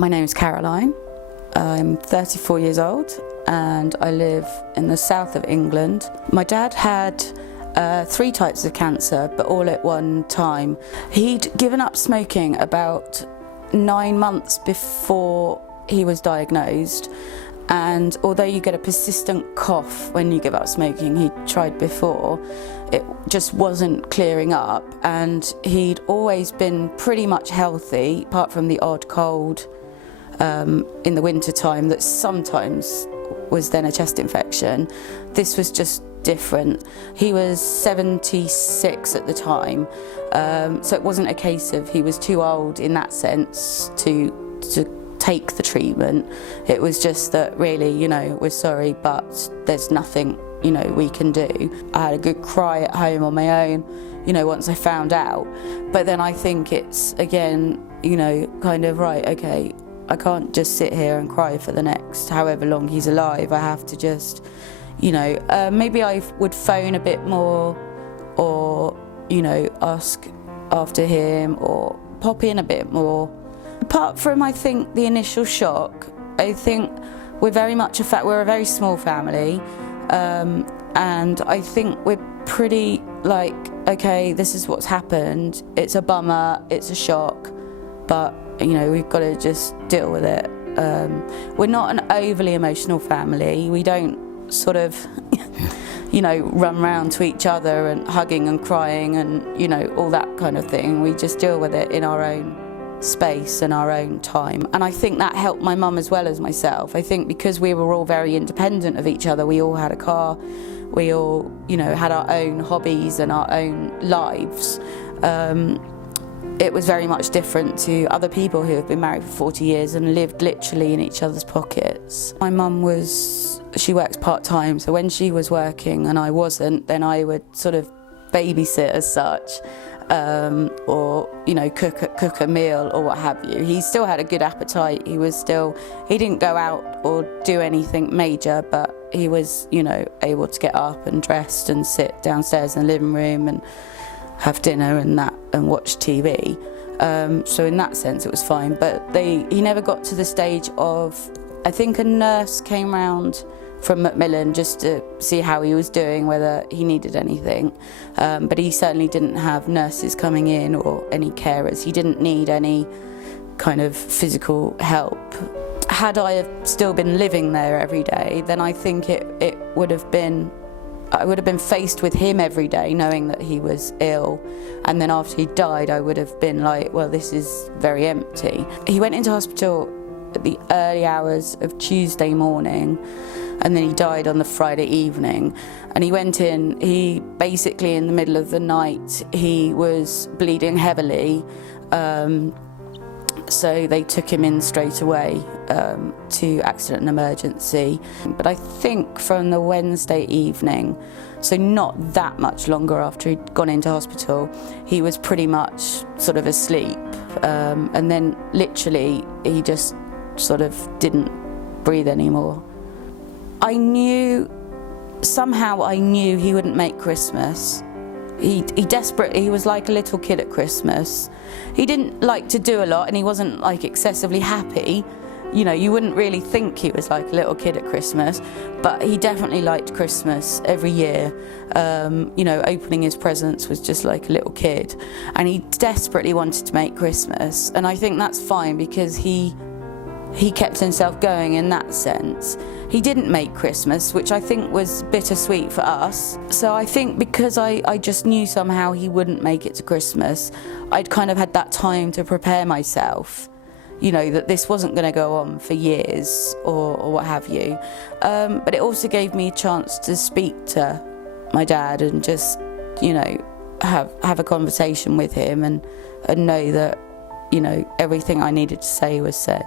My name is Caroline. I'm 34 years old and I live in the south of England. My dad had 3 types of cancer, but all at one time. He'd given up smoking about 9 months before he was diagnosed, and although you get a persistent cough when you give up smoking, he'd tried before, it just wasn't clearing up, and he'd always been pretty much healthy, apart from the odd cold in the winter time that sometimes was then a chest infection. This was just different. He was 76 at the time, so it wasn't a case of he was too old in that sense to take the treatment. It was just that really, we're sorry, but there's nothing, we can do. I had a good cry at home on my own, once I found out. But then I think it's, again, kind of, right, okay, I can't just sit here and cry for the next however long he's alive. I have to just, maybe I would phone a bit more, or, ask after him, or pop in a bit more. Apart from, I think, the initial shock, I think we're very much we're a very small family, and I think we're pretty like, okay, this is what's happened, it's a bummer, it's a shock, but we've got to just deal with it. We're not an overly emotional family. We don't sort of run around to each other and hugging and crying and all that kind of thing. We just deal with it in our own space and our own time, and I think that helped my mum as well as myself. I think because we were all very independent of each other, we all had a car, we all had our own hobbies and our own lives. It was very much different to other people who have been married for 40 years and lived literally in each other's pockets. My mum she works part-time, so when she was working and I wasn't, then I would sort of babysit as such, or cook a meal or what have you. He still had a good appetite. He didn't go out or do anything major, but he was able to get up and dressed and sit downstairs in the living room and have dinner and that and watch TV. So in that sense it was fine, but he never got to the stage of, I think a nurse came round from Macmillan just to see how he was doing, whether he needed anything, but he certainly didn't have nurses coming in or any carers. He didn't need any kind of physical help. Had I have still been living there every day, then I think I would have been faced with him every day knowing that he was ill, and then after he died I would have been like, well, this is very empty. He went into hospital at the early hours of Tuesday morning, and then he died on the Friday evening. And he went in, basically in the middle of the night, he was bleeding heavily, so they took him in straight away to accident and emergency. But I think from the Wednesday evening, so not that much longer after he'd gone into hospital, he was pretty much sort of asleep, and then literally he just sort of didn't breathe anymore. I knew he wouldn't make Christmas. He was like a little kid at Christmas. He didn't like to do a lot, and he wasn't like excessively happy. You wouldn't really think he was like a little kid at Christmas, but he definitely liked Christmas every year. Opening his presents was just like a little kid, and he desperately wanted to make Christmas, and I think that's fine because he kept himself going in that sense. He didn't make Christmas, which I think was bittersweet for us. So I think because I just knew somehow he wouldn't make it to Christmas, I'd kind of had that time to prepare myself, that this wasn't going to go on for years or what have you. But it also gave me a chance to speak to my dad and just, have a conversation with him and know that, everything I needed to say was said.